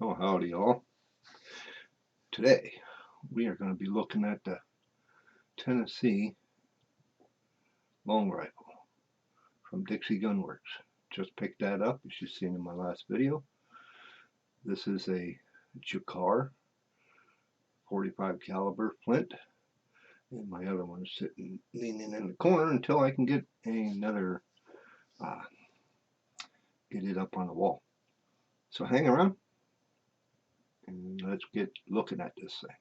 Oh, howdy, y'all. Today we are going to be looking at the Tennessee long rifle from Dixie Gunworks. Just picked that up, as you've seen in my last video. This is a Jakar 45 caliber flint, and my other one is sitting leaning in the corner until I can get another get it up on the wall. So hang around and let's get looking at this thing.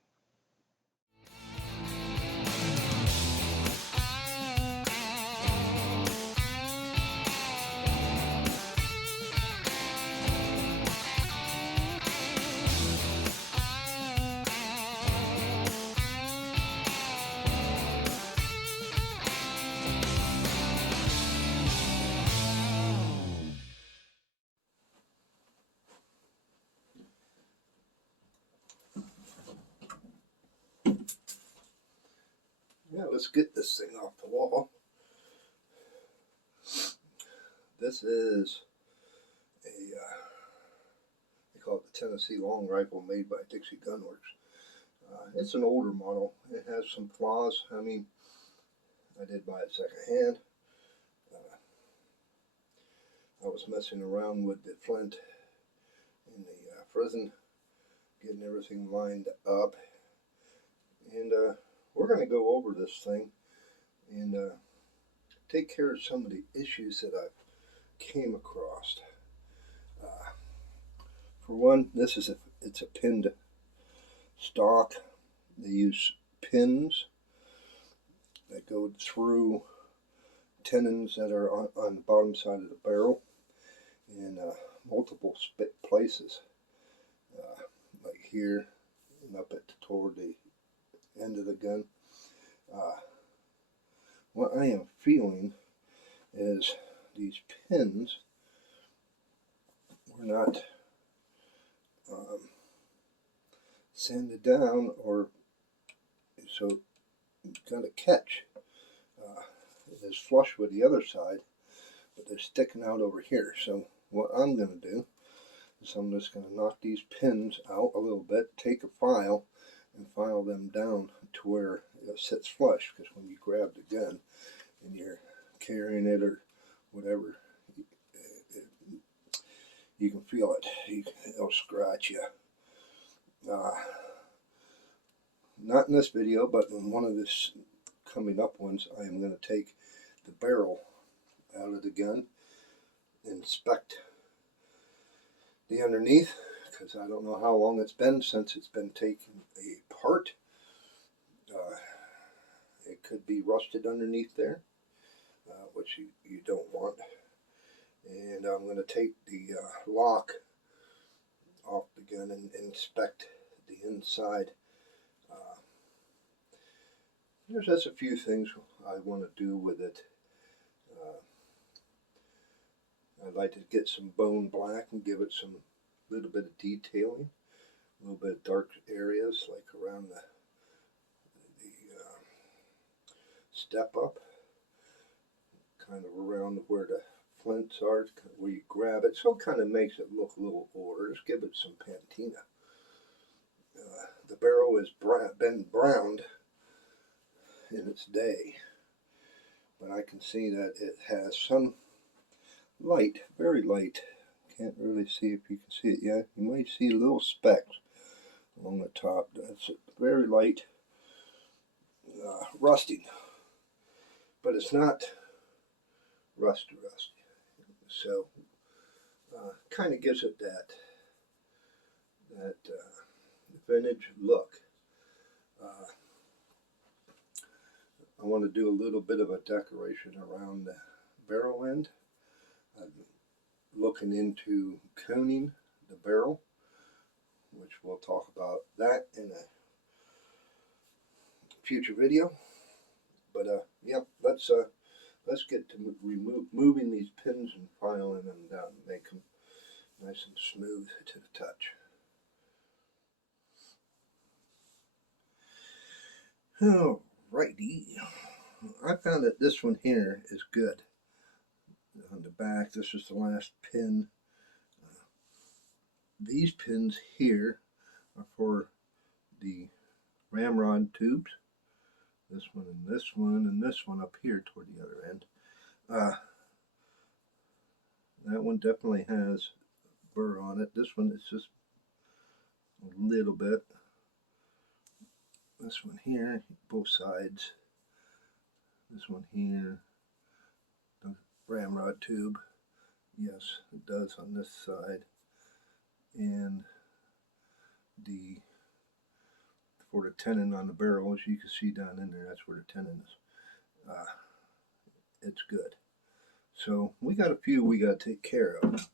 Yeah, let's get this thing off the wall. This is a they call it the Tennessee long rifle made by Dixie Gunworks. It's an older model. It has some flaws. I mean, I did buy it secondhand. I was messing around with the flint in the prison, getting everything lined up, and we're going to go over this thing and take care of some of the issues that I've came across. For one, it's a pinned stock. They use pins that go through tenons that are on the bottom side of the barrel in multiple places, like here and up toward the end of the gun. What I am feeling is these pins were not sanded down, or so kind of catch. It is flush with the other side, but they're sticking out over here. So what I'm going to do is I'm just going to knock these pins out a little bit, take a file, and file them down to where it sits flush, because when you grab the gun and you're carrying it or whatever, you can feel it. It'll scratch you. Not in this video, but in one of this coming up ones, I am going to take the barrel out of the gun, inspect the underneath, because I don't know how long it's been since it's been taken apart. It could be rusted underneath there, which you don't want. And I'm going to take the lock off the gun and inspect the inside. There's just a few things I want to do with it. I'd like to get some bone black and give it some little bit of detailing, a little bit of dark areas like around the step up, kind of around where the flints are, where you grab it, so it kind of makes it look a little older. Just give it some patina. The barrel has been browned in its day, but I can see that it has some light, very light. Can't really see if you can see it yet. You might see little specks along the top. That's very light rusting, but it's not rusty. So kind of gives it that vintage look. I want to do a little bit of a decoration around the barrel end. I'm looking into coning the barrel, which we'll talk about that in a future video. But yeah, let's get to moving these pins and filing them down, make them nice and smooth to the touch. Alrighty, I found that this one here is good. On the back, this is the last pin. these pins here are for the ramrod tubes. This one and this one and this one up here toward the other end. That one definitely has burr on it. This one is just a little bit. This one here, both sides. This one here, the ramrod tube. Yes, it does on this side. And the for the tenon on the barrel, as you can see down in there, that's where the tenon is. It's good. So we got a few we got to take care of.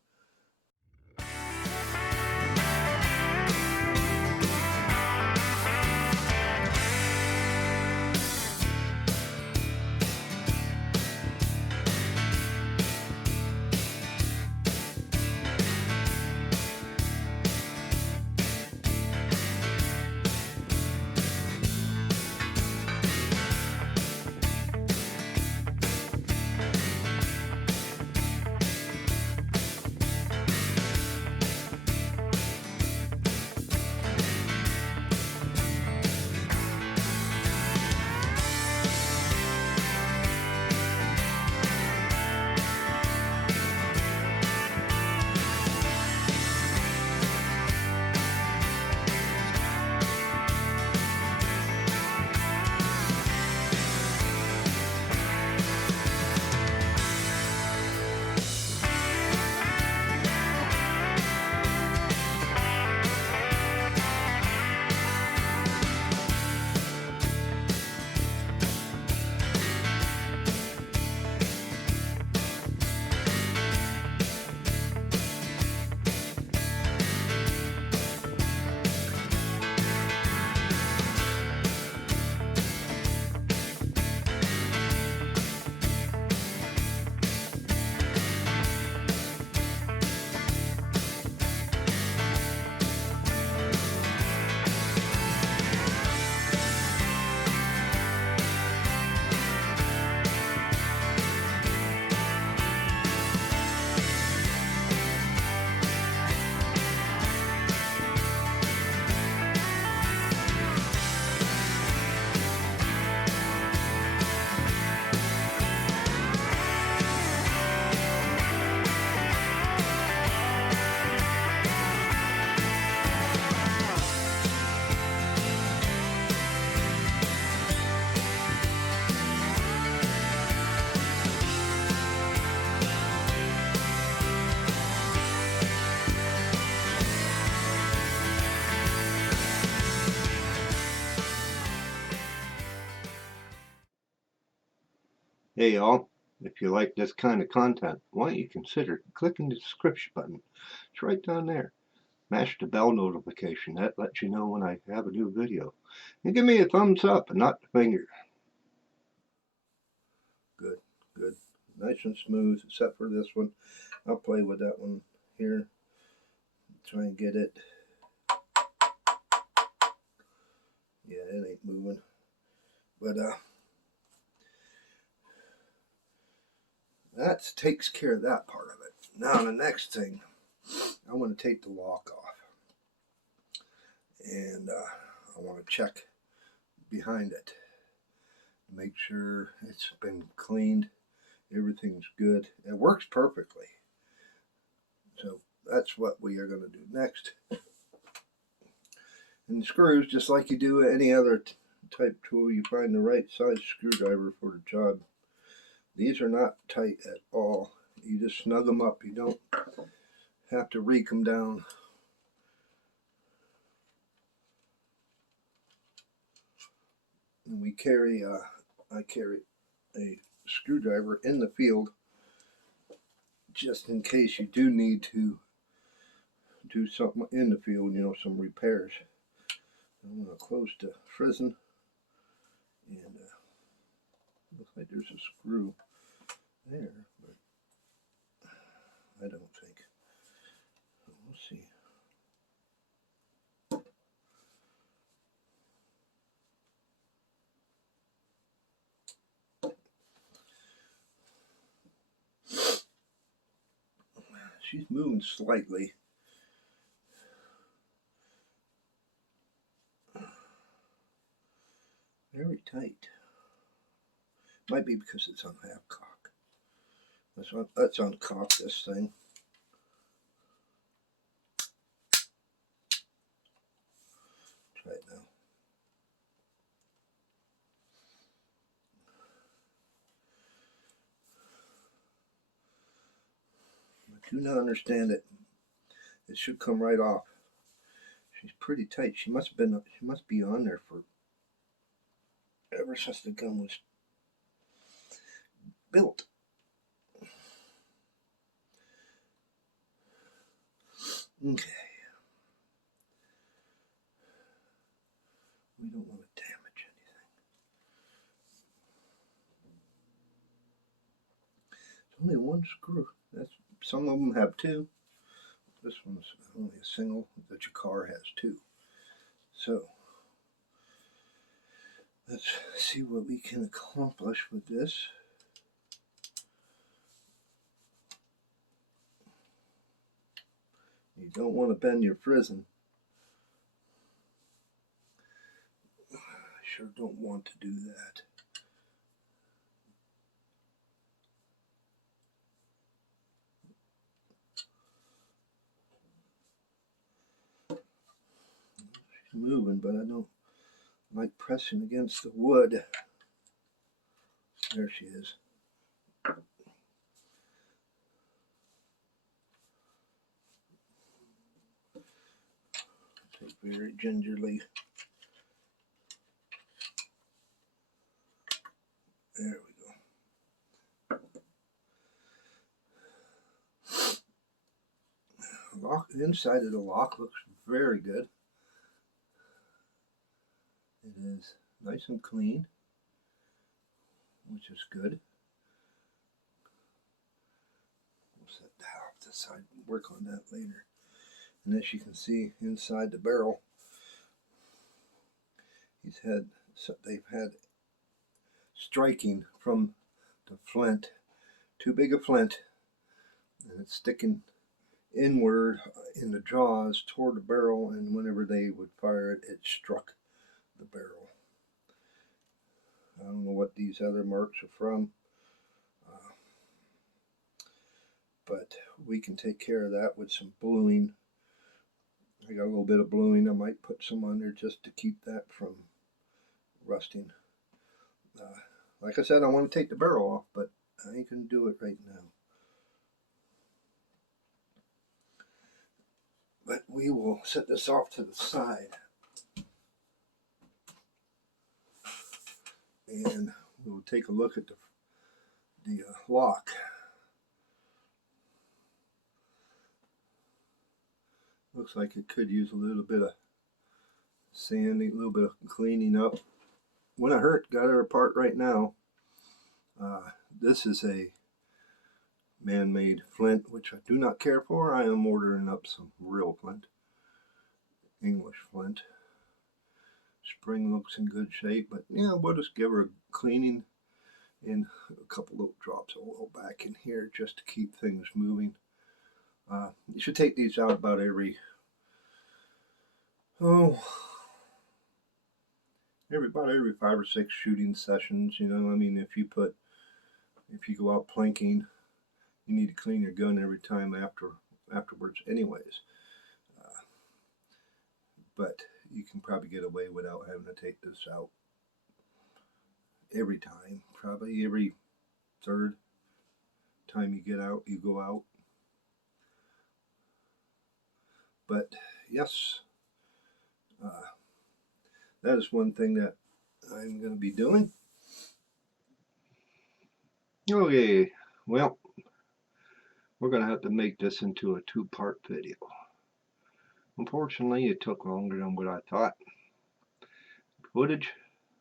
Hey y'all, if you like this kind of content, why don't you consider clicking the subscription button. It's right down there. Mash the bell notification. That lets you know when I have a new video. And give me a thumbs up and not the finger. Good, good. Nice and smooth, except for this one. I'll play with that one here. Try and get it. Yeah, it ain't moving. But that takes care of that part of it. Now the next thing, I want to take the lock off. And I want to check behind it. Make sure it's been cleaned. Everything's good. It works perfectly. So that's what we are going to do next. And the screws, just like you do any other type tool, you find the right size screwdriver for the job. These are not tight at all. You just snug them up. You don't have to rake them down. And we carry, I carry a screwdriver in the field just in case you do need to do something in the field, you know, some repairs. I'm going to close the frizzen, and looks like there's a screw there, but I don't think. We'll see. She's moving slightly. very tight. Might be because it's on half cock. Let's uncock this thing. Try it now. I do not understand it. It should come right off. She's pretty tight. She must be on there for ever since the gun was built. Okay. We don't want to damage anything. It's only one screw. Some of them have two. This one's only a single, but your car has two. So let's see what we can accomplish with this. You don't want to bend your frizzen. I sure don't want to do that. She's moving, but I don't like pressing against the wood. There she is. Take very gingerly. There we go. The inside of the lock looks very good. It is nice and clean, which is good. We'll set that off to the side and work on that later. And as you can see inside the barrel, they've had striking from the flint, too big a flint, and it's sticking inward in the jaws toward the barrel, and whenever they would fire it, it struck the barrel. I don't know what these other marks are from, but we can take care of that with some bluing. I got a little bit of bluing. I might put some on there just to keep that from rusting. Like I said, I want to take the barrel off, but I ain't going to do it right now. But we will set this off to the side. And we'll take a look at the lock. Looks like it could use a little bit of sanding, a little bit of cleaning up. When I got her apart right now. This is a man-made flint, which I do not care for. I am ordering up some real flint, English flint. Spring looks in good shape, but yeah, we'll just give her a cleaning and a couple little drops of oil back in here just to keep things moving. You should take these out about every 5 or 6 shooting sessions. You know, I mean, if you go out planking, you need to clean your gun every time afterwards anyways. But you can probably get away without having to take this out every time. Probably every 3rd time you go out. But yes, that is one thing that I'm going to be doing. Okay, well, we're going to have to make this into a 2-part video. Unfortunately, it took longer than what I thought. Footage,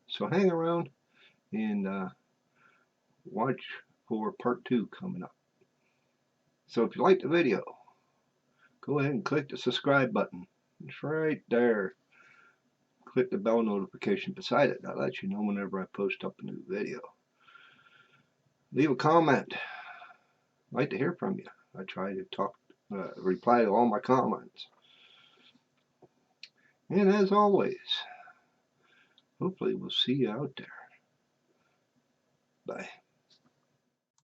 so hang around and watch for part 2 coming up. So if you like the video, go ahead and click the subscribe button. It's right there. Click the bell notification beside it. That lets you know whenever I post up a new video. Leave a comment. I'd like to hear from you. I try to reply to all my comments. And as always, hopefully we'll see you out there. Bye.